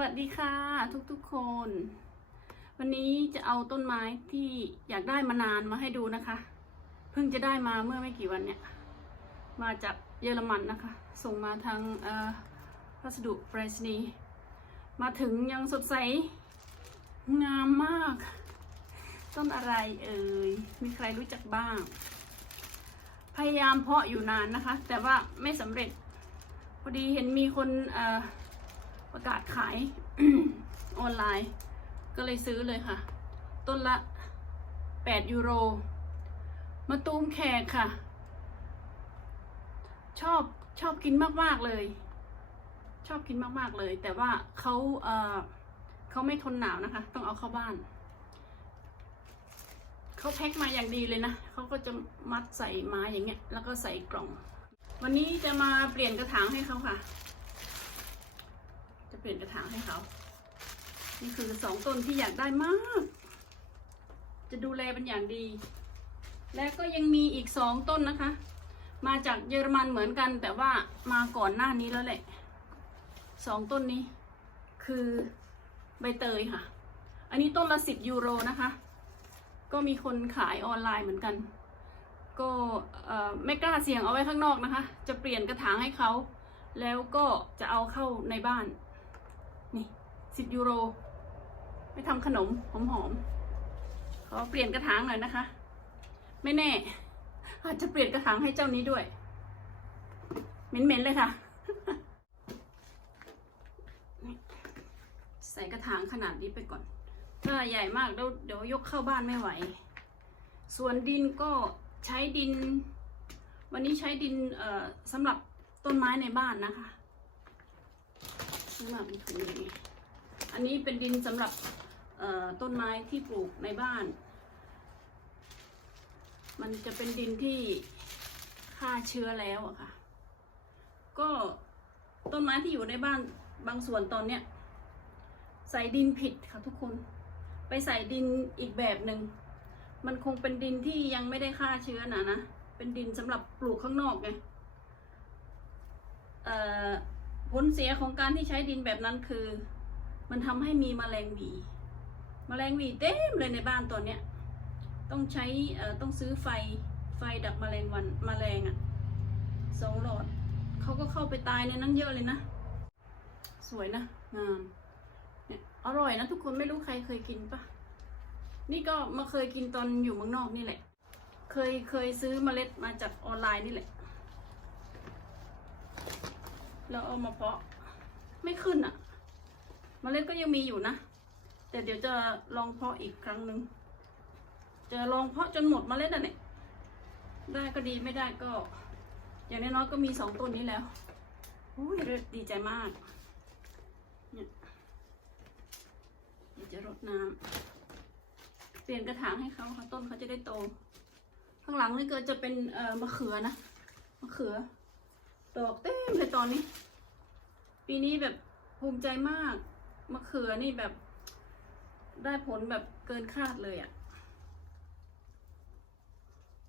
วัสดีค่ะ ทุกๆคน วันนี้จะเอาต้นไม้ที่อยากได้มานานมาให้ดูนะคะ เพิ่งจะได้มาเมื่อไม่กี่วันเนี่ย มาจากเยอรมันนะคะ ส่งมาทางอ่อพัสดุไปรษณีย์มาถึงยังสดใส งามมาก ต้นอะไรเอ่ย มีใครรู้จักบ้าง พยายามเพาะอยู่นานนะคะ แต่ว่าไม่สำเร็จ พอดีเห็นมีคนเอ่อ ประกาศขายออนไลน์ ก็เลยซื้อเลยค่ะ ต้นละ 8 ยูโรมาตูมแขกค่ะ ชอบชอบกินมาก ๆ เลย ชอบกินมาก ๆ เลย แต่ว่าเขาเออเขาไม่ทนหนาวนะคะ ต้องเอาเข้าบ้าน เขาแพ็คมาอย่างดีเลยนะเขาก็จะมัดใส่ไม้อย่างเงี้ย แล้วก็ใส่กล่อง วันนี้จะมาเปลี่ยนกระถางให้เขาค่ะ เปลี่ยนกระถางให้เขา นี่คือสองต้นที่อยากได้มาก จะดูแลเป็นอย่างดี และก็ยังมีอีกสองต้นนะคะ มาจากเยอรมันเหมือนกัน แต่ว่ามาก่อนหน้านี้แล้วแหละสองต้นนี้ คือใบเตยค่ะ อันนี้ต้นละสิบยูโรนะคะ ก็มีคนขายออนไลน์เหมือนกัน ก็ไม่กล้าเสี่ยงเอาไว้ข้างนอกนะคะ จะเปลี่ยนกระถางให้เขาแล้วก็จะเอาเข้าในบ้าน สิบยูโร ไปทำขนมหอมๆขอเปลี่ยนกระถางหน่อยนะคะ ไม่แน่ อาจจะเปลี่ยนกระถางให้เจ้านี้ด้วยเหม็นๆเลยค่ะ ใส่กระถางขนาดนี้ไปก่อน ถ้าใหญ่มากแล้วเดี๋ยวยกเข้าบ้านไม่ไหว ส่วนดินก็ใช้ดิน วันนี้ใช้ดินเอ่อสำหรับต้นไม้ในบ้านนะคะซื้อมาเป็นถุงอย่างนี้ อันนี้เป็นดินสำหรับต้นไม้ที่ปลูกในบ้าน มันจะเป็นดินที่ฆ่าเชื้อแล้วอะค่ะ ก็ต้นไม้ที่อยู่ในบ้านบางส่วนตอนเนี้ยใส่ดินผิดค่ะทุกคน ไปใส่ดินอีกแบบหนึ่ง มันคงเป็นดินที่ยังไม่ได้ฆ่าเชื้อนะนะ เป็นดินสำหรับปลูกข้างนอกไงผลเสียของการที่ใช้ดินแบบนั้นคือ มันทำให้มีแมลงหวีแมลงหวีเต็มเลยในบ้านตอนเนี้ยต้องใช้ต้องซื้อไฟไฟดักแมลงวันแมลงอะ่ะสองหลอดเขาก็เข้าไปตายในนั้นเยอะเลยนะ สวยนะงามเนี่ยอร่อยนะทุกคนไม่รู้ใครเคยกินปะนี่ก็มาเคยกินตอนอยู่เมืองนอกนี่แหละ เคยเคยซื้อเมล็ดมาจากออนไลน์นี่แหละแล้วเอามาเพาะไม่ขึ้นอะ่ะ เมล็ดก็ยังมีอยู่นะ แต่เดี๋ยวจะลองเพาะอีกครั้งหนึ่งจะลองเพาะจนหมดเมล็ดอะเนี่ยได้ก็ดีไม่ได้ก็ อย่างน้อยๆก็มีสองต้นนี้แล้วอุ้ยดีใจมากเนี่ยเดี๋ยวจะรดน้ำเปลี่ยนกระถางให้เขาค่ะต้นเขาจะได้โต ข้างหลังนี่ก็จะเป็นเอ่อมะเขือนะมะเขือดอกเต็มเลยตอนนี้ ปีนี้แบบภูมิใจมาก มะเขือนี่แบบได้ผลแบบเกินคาดเลยอะ่ะ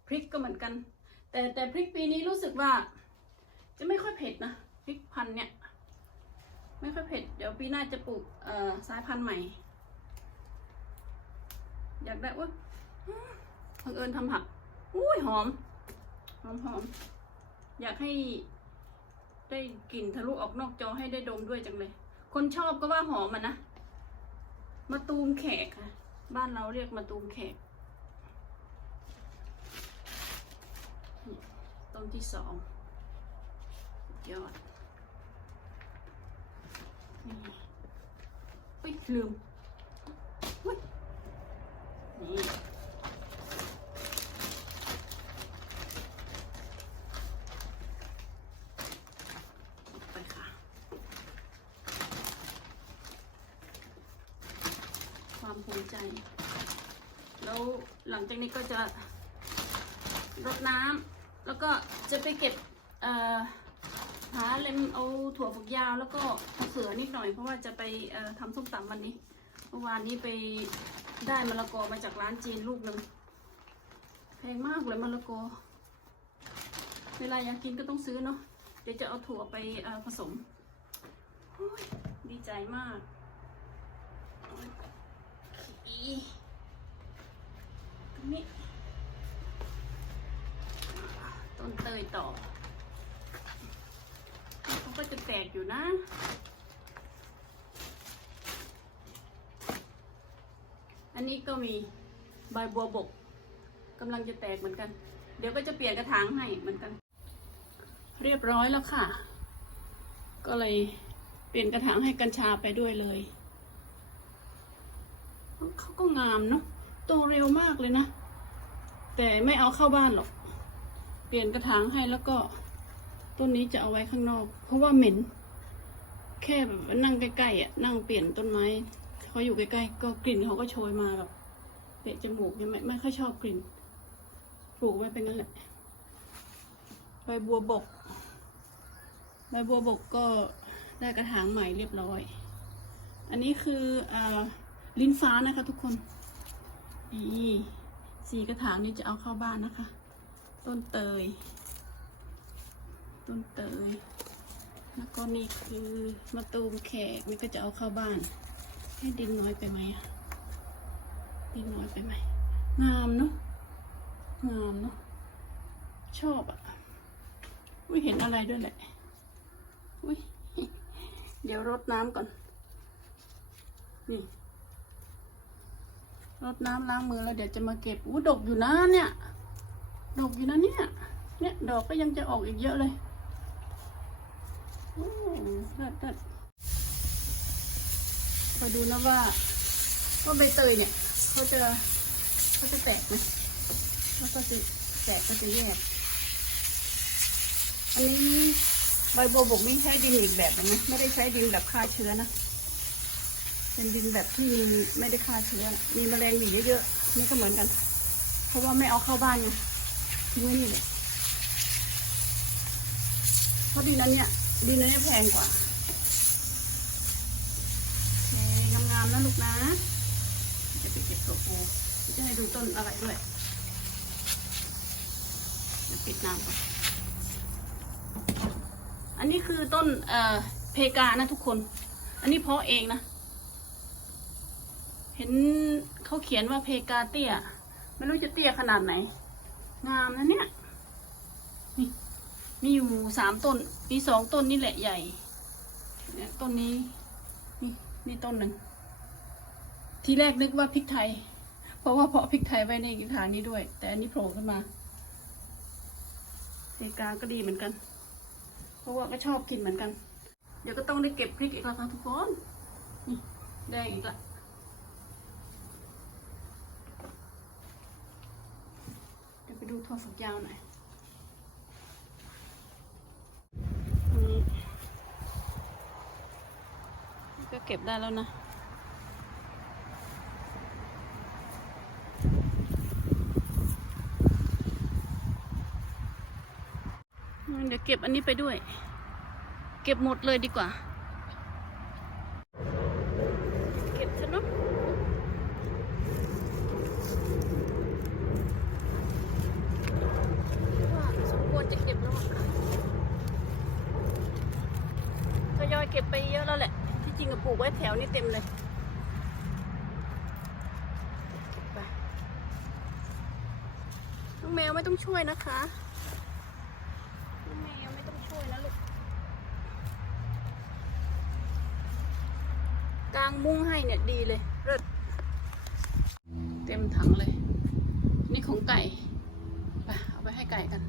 พริกก็เหมือนกัน แต่แต่พริกปีนี้รู้สึกว่า จะไม่ค่อยเผ็ดนะพริกพันเนี่ย ไม่ค่อยเผ็ด เดี๋ยวปีหน้าจะปลูกเอ่อสายพันธุ์ใหม่ อยากได้ว่าบังเอิญทำผักอุ้ยหอมหอมหอมอยากให้ได้กลิ่นทะลุออกนอกจอให้ได้ดมด้วยจังเลย คนชอบก็ว่าหอมอะนะมาตูมแขกค่ะ บ้านเราเรียกมาตูมแขก ต้นที่สองยอดนี่อุ้ยลืมอุ้ยนี่ไปค่ะ ความภูมิ ใจ แล้วหลังจากนี้ก็จะรดน้ำแล้วก็จะไปเก็บหาเลมเอาถั่วฝักยาว แล้วก็มะเขือนิดหน่อยเพราะว่าจะไปทำส้มตำวันนี้เมื่อวานนี้ไปได้มะละกอมาจากร้านจีนลูกหนึ่งแพงมากเลยมะละกอ เวลาอยากกินก็ต้องซื้อเนาะเดี๋ยวจะเอาถั่วไปผสมดีใจมาก ตรงนี้ต้นเตยต่อเขาก็จะแตกอยู่นะอันนี้ก็มีใบบัวบกกำลังจะแตกเหมือนกัน เดี๋ยวก็จะเปลี่ยนกระถางให้เหมือนกัน เรียบร้อยแล้วค่ะ ก็เลยเปลี่ยนกระถางให้กัญชาไปด้วยเลย เขาก็งามเนาะโตเร็วมากเลยนะ แต่ไม่เอาเข้าบ้านหรอก เปลี่ยนกระถางให้แล้วก็ต้นนี้จะเอาไว้ข้างนอก เพราะว่าเหม็น แค่แบบนั่งใกล้ๆอะนั่งเปลี่ยนต้นไม้เขาอยู่ใกล้ๆก็กลิ่นเขาก็โชยมาแบบเตะจมูกยังไม่ไม่ค่อยชอบกลิ่นปลูกไว้เป็นงั้นแหละใบบัวบกใบบัวบกก็ได้กระถางใหม่เรียบร้อย อันนี้คืออ่า ลิ้นฟ้านะคะทุกคนนี่สีกระถางนี้จะเอาเข้าบ้านนะคะ ต้นเตย ต้นเตย แล้วก็นี่คือมะตูมแขกนี่ก็จะเอาเข้าบ้าน ให้ดินน้อยไปไหมอะดินน้อยไปไหมงามเนาะงามเนาะชอบอะอุ้ยเห็นอะไรด้วยแหละอุ้ยเดี๋ยวรดน้ำก่อนนี่ รดน้ำล้างมือแล้วเดี๋ยวจะมาเก็บอู้ดกอยู่นะเนี่ย ดกอยู่นะเนี่ย เนี่ยดอกก็ยังจะออกอีกเยอะเลยโอ้เลิศเลิศคอยดูนะว่าว่าใบเตยเนี่ยเขาจะเขาจะแตกไหมแล้วก็จะแตกก็จะแยก อันนี้ใบบัวบกนี่ใช้ดินอีกแบบนึงนะไม่ได้ใช้ดินแบบฆ่าเชื้อนะ เป็นดินแบบที่มีไม่ได้ฆ่าเชื้อ มีแมลงหวีเยอะๆ นี่ก็เหมือนกัน เพราะว่าไม่เอาเข้าบ้านไงทิ้งไว้นี่เลยเพราะดินนั้นเนี่ยดินนั้นเนี่ยแพงกว่าโอเคงามๆนะลูกนะ จะไปเก็บตัวปูจะให้ดูต้นอะไรด้วยเดี๋ยวปิดน้ำก่อน อันนี้คือต้นเอ่อเพกานะทุกคน อันนี้เพาะเองนะ เห็นเขาเขียนว่าเพกาเตี้ย ไม่รู้จะเตี้ยขนาดไหน งามนะเนี่ย นี่มีอยู่สามต้น มีสองต้นนี่แหละใหญ่ต้นนี้ นี่นี่ต้นหนึ่ง ทีแรกนึกว่าพริกไทย เพราะว่าเพาะพริกไทยไว้ในกระถางนี้ด้วย แต่อันนี้โผล่ขึ้นมาเพกาก็ดีเหมือนกัน เพราะว่าก็ชอบกินเหมือนกัน เดี๋ยวก็ต้องได้เก็บพริกอีกแล้วค่ะทุกคน นี่แดงอีกละ เดี๋ยวไปดู ถั่วฝักยาวหน่อยอันนี้ก็เก็บได้แล้วนะเดี๋ยวเก็บอันนี้ไปด้วย เก็บหมดเลยดีกว่า เก็บซะเนาะว่าสมควรจะเก็บแล้วอะทย อยเก็บไปเยอะแล้วแหละ ที่จริงก็ปลูกไว้แถวนี้เต็มเลยน้องแมวไม่ต้องช่วยนะคะน้องแมวไม่ต้องช่วยนะลูกกางมุ้งให้เนี่ยดีเลยเลิศเต็มถังเลย นี่ของไก่ไปเอาไปให้ไก่กัน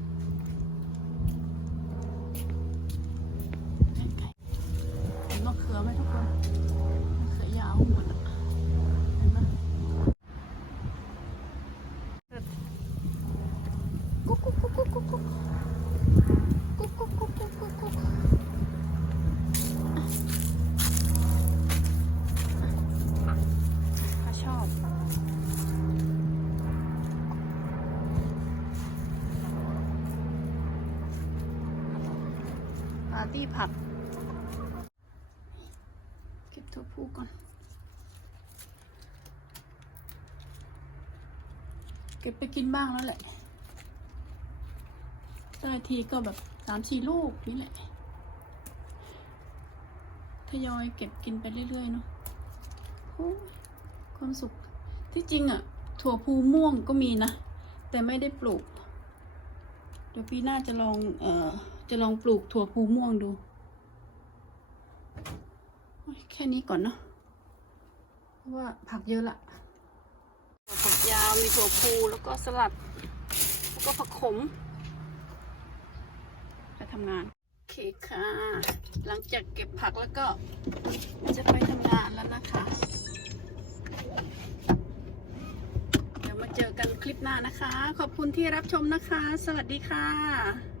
ให้ไก่เห็นมะเขือไหมทุกคนมะเขือยาวหมดอะเห็นไหมเลิศ กุ๊กกุ๊กกุ๊กกุ๊กกุ๊กกุ๊กกุ๊กกุ๊กกุ๊กกุ๊กกุ๊กกุ๊กถ้าชอบปาร์ตี้ผักเก็บตัวผู้ก่อน เก็บไปกินบ้างแล้วแหละ ได้ทีก็แบบสามสี่ลูกนี่แหละทยอยเก็บกินไปเรื่อยๆเนาะความสุขที่จริงอะถั่วพูม่วงก็มีนะ แต่ไม่ได้ปลูก เดี๋ยวปีหน้าจะลองเอ่อจะลองปลูกถั่วพูม่วงดู แค่นี้ก่อนเนาะเพราะว่าผักเยอะละผักยาวมีถั่วพูแล้วก็สลัด แล้วก็ผักขม ทำงานโอเคค่ะ หลังจากเก็บผักแล้วก็จะไปทำงานแล้วนะคะ เดี๋ยวมาเจอกันคลิปหน้านะคะ ขอบคุณที่รับชมนะคะ สวัสดีค่ะ